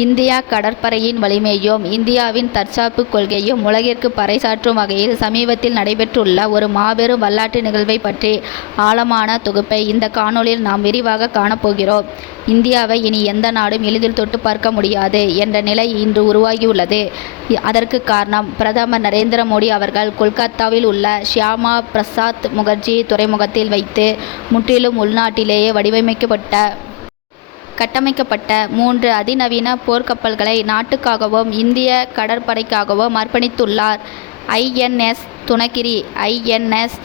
India கடற்படையின் வலிமையும் இந்தியாவின் தற்சார்பு கொள்கையும் உலகிற்கு பறைசாற்றும் வகையில் சமீபத்தில் நடைபெற்றுள்ள ஒரு மாபெரும் வரலாற்று நிகழ்வை பற்றி ஆழமான தொகுப்பை இந்த காணொளியில் நாம் விரிவாக காணப்போகிறோம். இந்தியாவை இனி எந்த நாடும் எளிதில் தொட்டு பார்க்க முடியாது என்ற நிலை இன்று உருவாகியுள்ளது. அதற்கு காரணம் பிரதமர் நரேந்திர மோடி அவர்கள் கொல்கத்தாவில் உள்ள ஷியாமா பிரசாத் முகர்ஜி துறைமுகத்தில் வைத்து முற்றிலும் உள்நாட்டிலேயே கட்டமைக்கப்பட்ட 3 அதிநவீன போர்க்கப்பல்களை நாட்டுக்காகவும் இந்திய கடற்படைக்காகவும் அர்ப்பணித்துள்ளார். ஐஎன்எஸ் துனகிரி, ஐஎன்எஸ்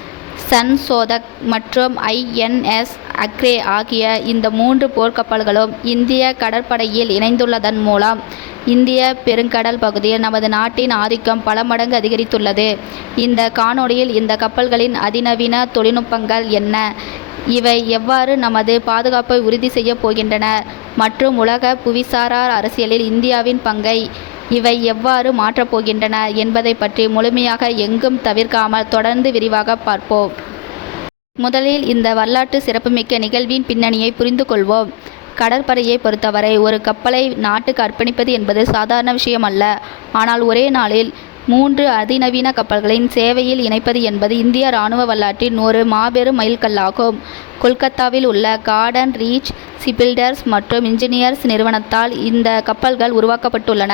சன்சோதக் மற்றும் ஐஎன்எஸ் அக்ரே ஆகிய இந்த 3 போர்க்கப்பல்களும் இந்திய கடற்படையில் இணைந்துள்ளதன் மூலம் இந்திய பெருங்கடல் பகுதியில் நமது நாட்டின் ஆதிக்கம் பல மடங்கு அதிகரித்துள்ளது. இந்த காணொளியில் இந்த கப்பல்களின் அதிநவீன தொழில்நுட்பங்கள் என்ன, இவை எவ்வாறு நமது பாதுகாப்பை உறுதி செய்ய போகின்றன மற்றும் உலக புவிசார் அரசியலில் இந்தியாவின் பங்கை இவை எவ்வாறு மாற்றப் போகின்றன என்பதை பற்றி முழுமையாக எங்கும் தவிர்க்காமல் தொடர்ந்து விரிவாக பார்ப்போம். முதலில் இந்த வரலாற்று சிறப்புமிக்க நிகழ்வின் பின்னணியை புரிந்து கொள்வோம். கடற்படையை பொறுத்தவரை ஒரு கப்பலை நாட்டுக்கு அர்ப்பணிப்பது என்பது சாதாரண விஷயம் அல்ல. ஆனால் ஒரே நாளில் 3 அதிநவீன கப்பல்களின் சேவையில் இணைப்பது என்பது இந்திய இராணுவ வரலாற்றின் ஒரு மாபெரும் மைல்கல்லாகும். கொல்கத்தாவில் உள்ள கார்டன் ரீச் ஷிப்பில்டர்ஸ் மற்றும் இன்ஜினியர்ஸ் நிறுவனத்தால் இந்த கப்பல்கள் உருவாக்கப்பட்டுள்ளன.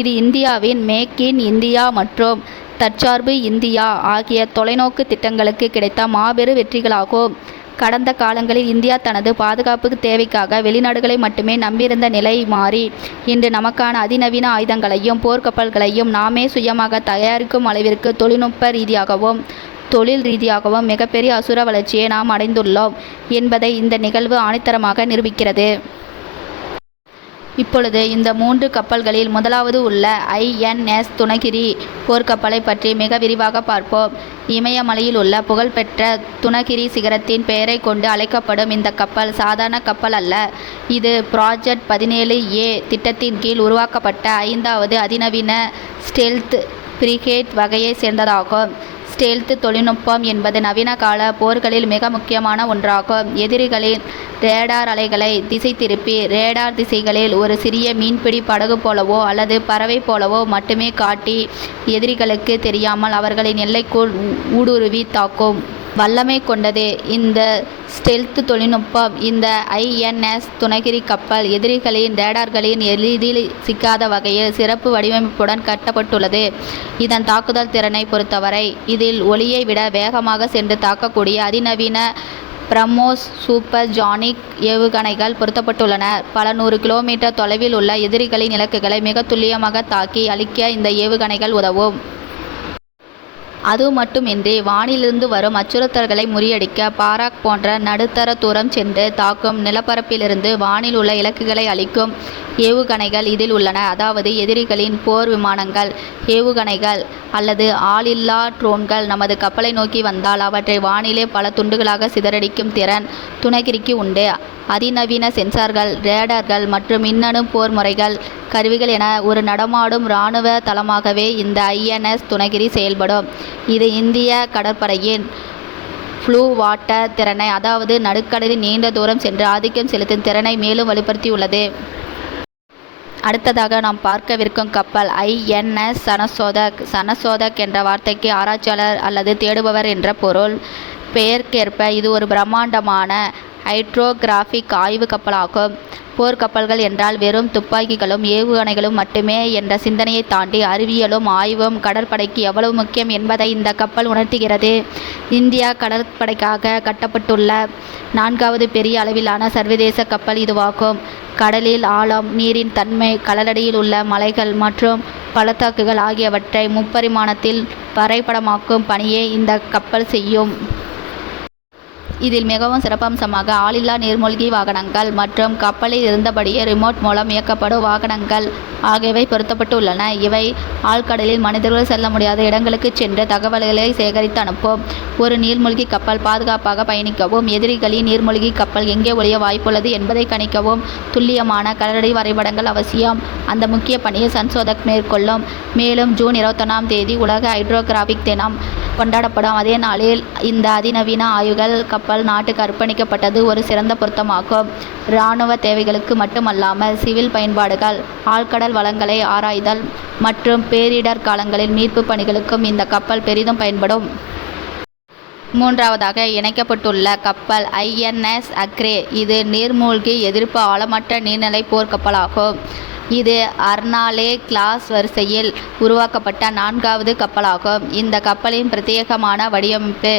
இது இந்தியாவின் மேக் இன் இந்தியா மற்றும் தற்சார்பு இந்தியா ஆகிய தொலைநோக்கு திட்டங்களுக்கு கிடைத்த மாபெரும் வெற்றிகளாகும். கடந்த காலங்களில் இந்தியா தனது பாதுகாப்பு தேவைக்காக வெளிநாடுகளை மட்டுமே நம்பியிருந்த நிலை மாறி இன்று நமக்கான அதிநவீன ஆயுதங்களையும் போர்க்கப்பல்களையும் நாமே சுயமாக தயாரிக்கும் அளவிற்கு தொழில்நுட்ப ரீதியாகவும் தொழில் ரீதியாகவும் மிகப்பெரிய அசுர வளர்ச்சியை நாம் அடைந்துள்ளோம் என்பதை இந்த நிகழ்வு ஆணித்தரமாக நிரூபிக்கிறது. இப்பொழுது இந்த 3 கப்பல்களில் முதலாவது உள்ள ஐஎன்எஸ் துனகிரி போர்க்கப்பலை பற்றி மிக விரிவாக பார்ப்போம். இமயமலையில் உள்ள புகழ்பெற்ற துனகிரி சிகரத்தின் பெயரை கொண்டு அழைக்கப்படும் இந்த கப்பல் சாதாரண கப்பல் அல்ல. இது ப்ராஜெக்ட் 17A திட்டத்தின் கீழ் உருவாக்கப்பட்ட 5வது அதிநவீன ஸ்டெல்த் பிரிகேட் வகையை சேர்ந்ததாகும். ஸ்டெல்த் தொழில்நுட்பம் என்பது நவீன கால போர்களில் மிக முக்கியமான ஒன்றாகும். எதிரிகளின் ரேடார் அலைகளை திசை திருப்பி ரேடார் திசைகளில் ஒரு சிறிய மீன்பிடி படகு போலவோ அல்லது பறவை போலவோ மட்டுமே காட்டி எதிரிகளுக்கு தெரியாமல் அவர்களின் எல்லைக்குள் ஊடுருவி தாக்கும் வல்லமை கொண்டது இந்த ஸ்டெல்த் தொழில்நுட்பம். இந்த ஐஎன்எஸ் துனகிரி கப்பல் எதிரிகளின் ரேடார்களின் எளிதில் சிக்காத வகையில் சிறப்பு வடிவமைப்புடன் கட்டப்பட்டுள்ளது. இதன் தாக்குதல் திறனை பொறுத்தவரை இதில் ஒளியை விட வேகமாக சென்று தாக்கக்கூடிய அதிநவீன பிரம்மோஸ் சூப்பர் ஜானிக் ஏவுகணைகள் பொருத்தப்பட்டுள்ளன. பல 100 கிலோமீட்டர் தொலைவில் உள்ள எதிரிகளின் இலக்குகளை மிக துல்லியமாக தாக்கி அழிக்க இந்த ஏவுகணைகள் உதவும். அது மட்டுமின்றி வானிலிருந்து வரும் அச்சுறுத்தல்களை முறியடிக்க பாராக் போன்ற நடுத்தர தூரம் சென்று தாக்கும் நிலப்பரப்பிலிருந்து வானில் உள்ள இலக்குகளை அழிக்கும் ஏவுகணைகள் இதில் உள்ளன. அதாவது எதிரிகளின் போர் விமானங்கள், ஏவுகணைகள் அல்லது ஆளில்லா ட்ரோன்கள் நமது கப்பலை நோக்கி வந்தால் அவற்றை வானிலே பல துண்டுகளாக சிதறடிக்கும் திறன் துனகிரிக்கு உண்டு. அதிநவீன சென்சார்கள், ரேடார்கள் மற்றும் மின்னணு போர் முறைகள் கருவிகள் என ஒரு நடமாடும் இராணுவ தளமாகவே இந்த ஐஎன்எஸ் துனகிரி செயல்படும். இது இந்திய கடற்படையின் ப்ளூ வாட்டர் திறனை, அதாவது நடுக்கடலில் நீண்ட தூரம் சென்று ஆதிக்கம் செலுத்தும் திறனை மேலும் வலுப்படுத்தியுள்ளது. அடுத்ததாக நாம் பார்க்கவிருக்கும் கப்பல் ஐஎன்எஸ் சனசோதக். சனசோதக் என்ற வார்த்தைக்கு ஆராய்ச்சியாளர் அல்லது தேடுபவர் என்ற பொருள். பெயர்க்கேற்ப இது ஒரு பிரம்மாண்டமான ஹைட்ரோகிராஃபிக் ஆய்வு கப்பலாகும். போர்க்கப்பல்கள் என்றால் வெறும் துப்பாக்கிகளும் ஏவுகணைகளும் மட்டுமே என்ற சிந்தனையை தாண்டி அறிவியலும் ஆய்வும் கடற்படைக்கு எவ்வளவு முக்கியம் என்பதை இந்த கப்பல் உணர்த்துகிறது. இந்தியா கடற்படைக்காக கட்டப்பட்டுள்ள 4வது பெரிய அளவிலான சர்வதேச கப்பல் இதுவாகும். கடலில் ஆழம், நீரின் தன்மை, கடலடியில் உள்ள மலைகள் மற்றும் பள்ளத்தாக்குகள் ஆகியவற்றை முப்பரிமாணத்தில் வரைபடமாக்கும் பணியை இந்த கப்பல் செய்யும். இதில் மிகவும் சிறப்பம்சமாக ஆளில்லா நீர்மூழ்கி வாகனங்கள் மற்றும் கப்பலில் இருந்தபடியே ரிமோட் மூலம் இயக்கப்படும் வாகனங்கள் ஆகியவை பொருத்தப்பட்டுள்ளன. இவை ஆழ்கடலில் மனிதர்கள் செல்ல முடியாத இடங்களுக்கு சென்று தகவல்களை சேகரித்து அனுப்பும். ஒரு நீர்மூழ்கி கப்பல் பாதுகாப்பாக பயணிக்கவும், எதிரிகளின் நீர்மூழ்கி கப்பல் எங்கே ஒளிய வாய்ப்புள்ளது என்பதை கணிக்கவும் துல்லியமான கடலடி வரைபடங்கள் அவசியம். அந்த முக்கிய பணியை சன்சோதக் மேற்கொள்ளும். மேலும் ஜூன் 21ஆம் தேதி உலக ஹைட்ரோகிராஃபிக் தினம் கொண்டாடப்படும். அதே நாளில் இந்த அதிநவீன ஆய்வுகள் கப்பல் நாட்டுக்கு அர்ப்பணிக்கப்பட்டது ஒரு சிறந்த பொருத்தமாகும். இராணுவ தேவைகளுக்கு மட்டுமல்லாமல் சிவில் பயன்பாடுகள், ஆழ்கடல் வளங்களை ஆராய்தல் மற்றும் பேரிடர் காலங்களில் மீட்பு பணிகளுக்கும் இந்த கப்பல் பெரிதும் பயன்படும். மூன்றாவதாக இணைக்கப்பட்டுள்ள கப்பல் INS அக்ரே. இது நீர்மூழ்கி எதிர்ப்பு ஆழமற்ற நீர்நிலை போர்க்கப்பலாகும். இது அர்னாலே கிளாஸ் வரிசையில் உருவாக்கப்பட்ட 4வது கப்பலாகும். இந்த கப்பலின் பிரத்யேகமான வடிவமைப்பு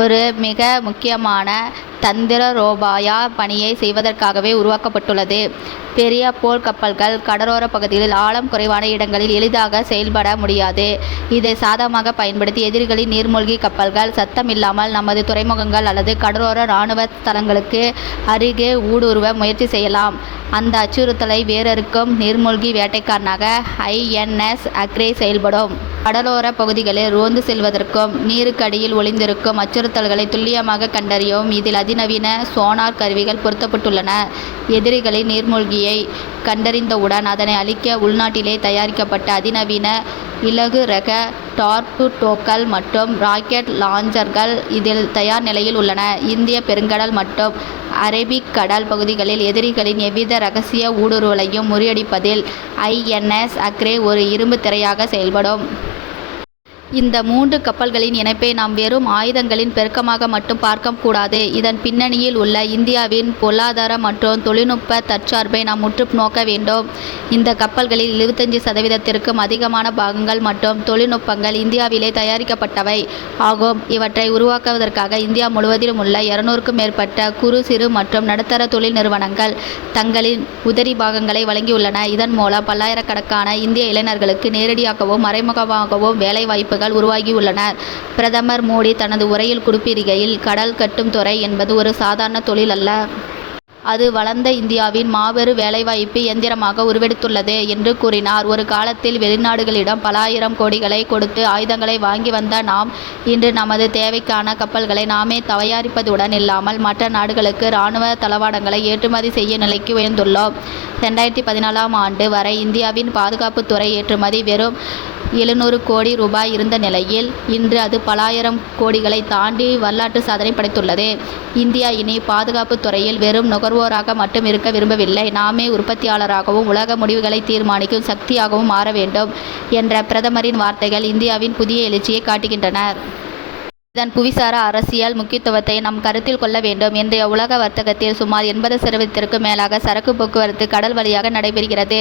ஒரு மிக முக்கியமான தந்திரோபாய பணியை செய்வதற்காகவே உருவாக்கப்பட்டுள்ளது. பெரிய போர்க்கப்பல்கள் கடலோர பகுதிகளில் ஆழம் குறைவான இடங்களில் எளிதாக செயல்பட முடியாது. இதை சாதகமாக பயன்படுத்தி எதிரிகளின் நீர்மூழ்கி கப்பல்கள் சத்தமில்லாமல் நமது துறைமுகங்கள் அல்லது கடலோர இராணுவ தளங்களுக்கு அருகே ஊடுருவ முயற்சி செய்யலாம். அந்த அச்சுறுத்தலை வேறறுக்கும் நீர்மூழ்கி வேட்டைக்காரனாக INS அக்ரே செயல்படும். கடலோர பகுதிகளில் ரோந்து செல்வதற்கும் நீருக்கடியில் ஒளிந்திருக்கும் அச்சுறுத்தல்களை துல்லியமாக கண்டறியவும் இதில் அதிநவீன சோனார் கருவிகள் பொருத்தப்பட்டுள்ளன. எதிரிகளின் நீர்மூழ்கியை கண்டறிந்தவுடன் அதனை அழிக்க உள்நாட்டிலே தயாரிக்கப்பட்ட அதிநவீன இலகு ரக டார்பிடோக்கள் மற்றும் ராக்கெட் லாஞ்சர்கள் இதில் தயார் நிலையில் உள்ளன. இந்திய பெருங்கடல் மற்றும் அரபிக் கடல் பகுதிகளில் எதிரிகளின் எவ்வித இரகசிய ஊடுருவலையும் முறியடிப்பதில் INS அக்ரே ஒரு இரும்பு திரையாக செயல்படும். இந்த 3 கப்பல்களின் இணைப்பை நாம் வெறும் ஆயுதங்களின் பெருக்கமாக மட்டும் பார்க்கக்கூடாது. இதன் பின்னணியில் உள்ள இந்தியாவின் பொருளாதார மற்றும் தொழில்நுட்ப தற்சார்பை நாம் உற்று நோக்க வேண்டும். இந்த கப்பல்களில் 75%க்கும் அதிகமான பாகங்கள் மற்றும் தொழில்நுட்பங்கள் இந்தியாவிலே தயாரிக்கப்பட்டவை ஆகும். இவற்றை உருவாக்குவதற்காக இந்தியா முழுவதிலும் உள்ள 200க்கும் மேற்பட்ட குறு, சிறு மற்றும் நடுத்தர தொழில் நிறுவனங்கள் தங்களின் உதிரி பாகங்களை வழங்கியுள்ளன. இதன் மூலம் பல்லாயிரக்கணக்கான இந்திய இளைஞர்களுக்கு நேரடியாகவும் மறைமுகமாகவும் வேலை வாய்ப்புகள் உருவாகியுள்ளனர். பிரதமர் மோடி தனது உரையில் குறிப்பிடுகையில், கடல் கட்டும் துறை என்பது ஒரு சாதாரண தொழில் அல்ல. அது வளர்ந்த இந்தியாவின் மாபெரும் வேலைவாய்ப்பு இயந்திரமாக உருவெடுத்துள்ளது என்று கூறினார். ஒரு காலத்தில் வெளிநாடுகளிடம் பல ஆயிரம் கோடிகளை கொடுத்து ஆயுதங்களை வாங்கி வந்த நாம் இன்று நமது தேவைக்கான கப்பல்களை நாமே தயாரிப்பதுடன் இல்லாமல் மற்ற நாடுகளுக்கு இராணுவ தளவாடங்களை ஏற்றுமதி செய்யும் நிலைக்கு உயர்ந்துள்ளோம். 2014ஆம் ஆண்டு வரை இந்தியாவின் பாதுகாப்புத்துறை ஏற்றுமதி வெறும் 700 கோடி ரூபாய் இருந்த நிலையில் இன்று அது பல ஆயிரம் கோடிகளை தாண்டி வரலாற்று சாதனை படைத்துள்ளது. இந்தியா இனி பாதுகாப்பு துறையில் வெறும் நுகர்வோராக மட்டும் இருக்க விரும்பவில்லை. நாமே உற்பத்தியாளராகவும் உலக முடிவுகளை தீர்மானிக்கும் சக்தியாகவும் மாற வேண்டும் என்ற பிரதமரின் வார்த்தைகள் இந்தியாவின் புதிய எழுச்சியை காட்டுகின்றன. இதன் புவிசார அரசியல் முக்கியத்துவத்தை நாம் கருத்தில் கொள்ள வேண்டும். இன்றைய உலக வர்த்தகத்தில் சுமார் 80%க்கும் மேலாக சரக்கு போக்குவரத்து கடல் வழியாக நடைபெறுகிறது.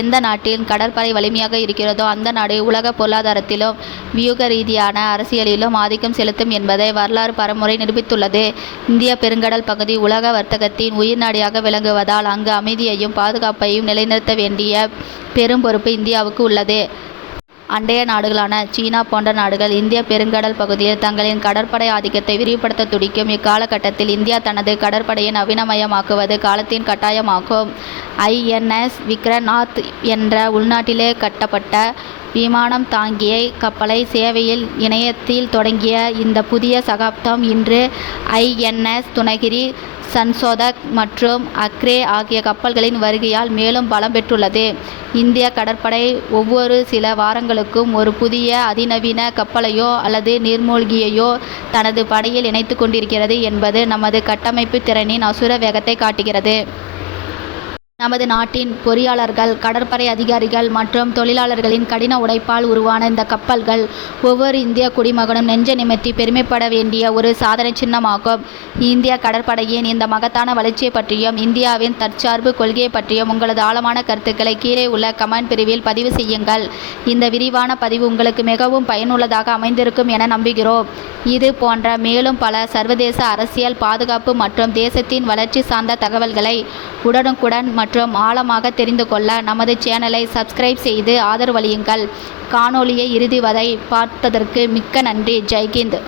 எந்த நாட்டின் கடற்படை வலிமையாக இருக்கிறதோ அந்த நாடு உலக பொருளாதாரத்திலும் வியூக ரீதியான அரசியலிலும் ஆதிக்கம் செலுத்தும் என்பதை வரலாறு பலமுறை நிரூபித்துள்ளது. இந்திய பெருங்கடல் பகுதி உலக வர்த்தகத்தின் உயிர் நாடியாக விளங்குவதால் அங்கு அமைதியையும் பாதுகாப்பையும் நிலைநிறுத்த வேண்டிய பெரும் பொறுப்பு இந்தியாவுக்கு உள்ளது. அண்டைய நாடுகளான சீனா போன்ற நாடுகள் இந்திய பெருங்கடல் பகுதியில் தங்களின் கடற்படை ஆதிக்கத்தை விரிவுபடுத்த துடிக்கும் இக்காலகட்டத்தில் இந்தியா தனது கடற்படையை நவீனமயமாக்குவது காலத்தின் கட்டாயமாகும். INS விக்ரநாத் என்ற உள்நாட்டிலே கட்டப்பட்ட விமானம் தாங்கிய கப்பலை சேவையில் இணையத்தில் தொடங்கிய இந்த புதிய சகாப்தம் இன்று INS துனகிரி, சன்சோதக் மற்றும் அக்ரே ஆகிய கப்பல்களின் வருகையால் மேலும் பலம் பெற்றுள்ளது. இந்திய கடற்படை ஒவ்வொரு சில வாரங்களுக்கும் ஒரு புதிய அதிநவீன கப்பலையோ அல்லது நீர்மூழ்கியையோ தனது படையில் இணைத்து கொண்டிருக்கிறது என்பது நமது கட்டமைப்பு திறனின் அசுர வேகத்தை காட்டுகிறது. நமது நாட்டின் பொறியாளர்கள், கடற்படை அதிகாரிகள் மற்றும் தொழிலாளர்களின் கடின உழைப்பால் உருவான இந்த கப்பல்கள் ஒவ்வொரு இந்திய குடிமகனும் நெஞ்ச நிமிர்த்தி பெருமைப்பட வேண்டிய ஒரு சாதனை சின்னமாகும். இந்திய கடற்படையின் இந்த மகத்தான வளர்ச்சியை பற்றியும் இந்தியாவின் தற்சார்பு கொள்கையை பற்றியும் உங்களது ஆழமான கருத்துக்களை கீழே உள்ள கமெண்ட் பிரிவில் பதிவு செய்யுங்கள். இந்த விரிவான பதிவு உங்களுக்கு மிகவும் பயனுள்ளதாக அமைந்திருக்கும் என நம்புகிறோம். இது போன்ற மேலும் பல சர்வதேச அரசியல், பாதுகாப்பு மற்றும் தேசத்தின் வளர்ச்சி சார்ந்த தகவல்களை உடனுக்குடன் மற்றும் ஆழமாக தெரிந்து கொள்ள நமது சேனலை சப்ஸ்கிரைப் செய்து ஆதரவளியுங்கள். காணொளியை இறுதி வரை பார்த்ததற்கு மிக்க நன்றி. ஜெய்ஹிந்த்.